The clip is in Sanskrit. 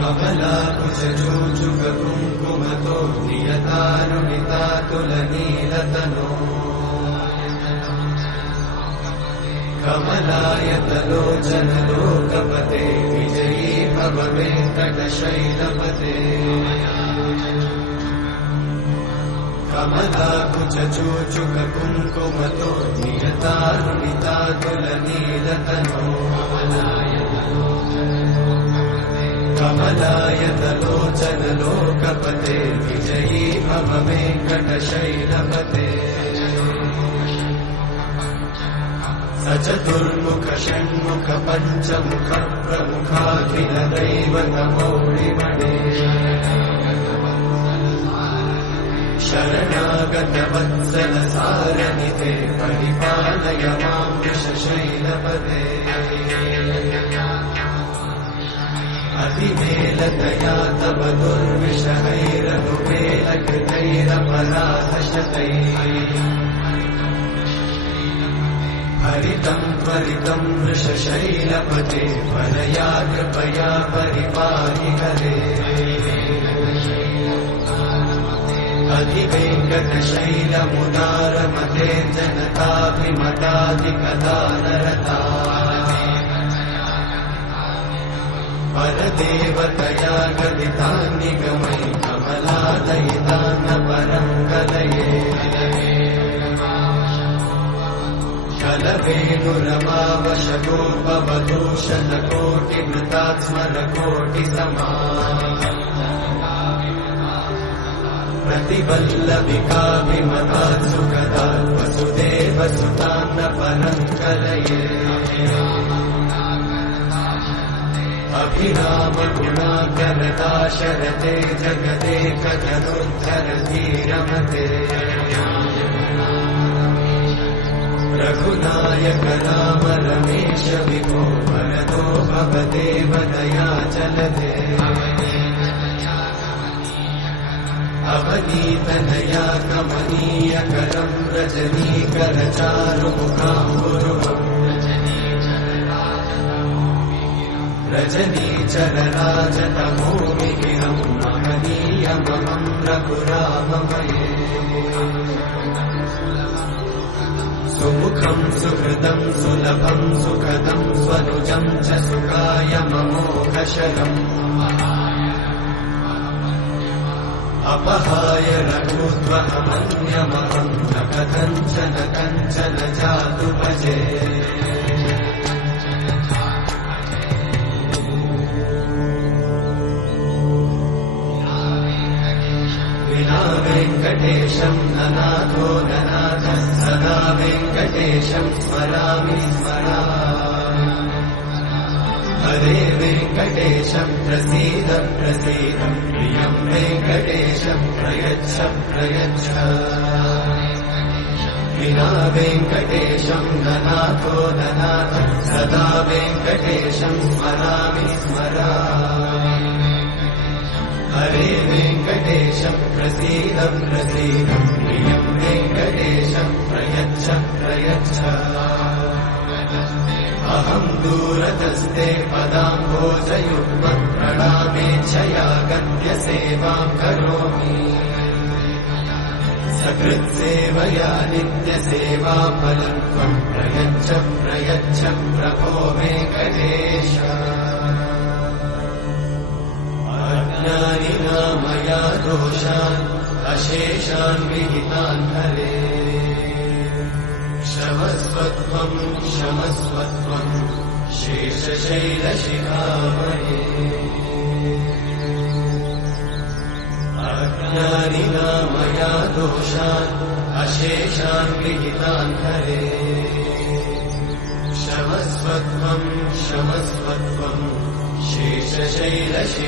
कमलाकुचूचुककुङ्कुमतो नियतानुनितातुलनीलतनो कमलायतलोचनलोकपते विजयी भव वेङ्कटशैलपते कमलाकुचूचुककुङ्कुमतो नियतानुनितातुलनीलतनो कमलायतलोचनलोकपते विजयी भव वेङ्कटशैलपते सचतुर्मुख षण्मुख पञ्चमुख प्रमुखाखिल दैवतमौलिमणे शरणागत वत्सल सारनिधे परिपालय मां वृषशैलपते अतिमेलतया तव दुर्विषहैरनुपेलकृतैरपराधशतैः हरितं त्वरितं वृषशैलपते वरया कृपया परिपाहि हरे अधिवेङ्कटशैलमुदारमते जनताभिमताधिकदानरता परदेवतया गदितान्निगमैः कमलादयितान्न परं कलये कलवेणुरमावशतोपवधूशतकोटिवृतात्स्मरकोटिसमा प्रतिवल्लभिकाभिमतात् सुखदात् वसुदेवसुतान्न परं कलये अभिरामगुणाकरदाशरथे जगदेकजनुद्धरधीरमते रघुनायक राम रमेश विभो वरदो भवदेव दयाचलते अवनीतनया कमनीयकरं रजनीकरचारुमुखाम्बुरुहम् रजनीचरराजतमोमिहिरं महनीयमहं रघुराममये सुमुखं सुहृदं सुलभं सुखदं स्वनुजं च सुखायममोघशरम् अपहाय रघुत्वमन्यमहं न कथञ्चन कञ्चन जातु भजे विना वेङ्कटेशं ननाथो ननाथः सदा वेङ्कटेशं स्मरामि स्मरामि हरे वेङ्कटेशं प्रसीद प्रसीद प्रियं वेङ्कटेशं प्रयच्छ प्रयच्छ विना वेङ्कटेशं ननाथो ननाथः सदा वेङ्कटेशं स्मरामि स्मरामि हरे वेङ्कटेशं प्रसीद प्रसीद प्रियं वेङ्कटेशं प्रयच्छ प्रयच्छ अहं दूरतस्ते पदाम्भोजयुग्मं प्रणामेच्छया गत्य सेवां करोमि सकृत्सेवया नित्यसेवाफलं त्वं प्रयच्छ प्रयच्छ प्रभो वेङ्कटेश अज्ञानिना मया दोषान् अशेषान् विहितान् हरे क्षमस्वत्वं क्षमस्वत्वं शेषशैलशिखामणे अज्ञानिना मया दोषान् अशेषान् विहितान् हरे क्षमस्वत्वं क्षमस्वत्वं शेषशैलशिखामणे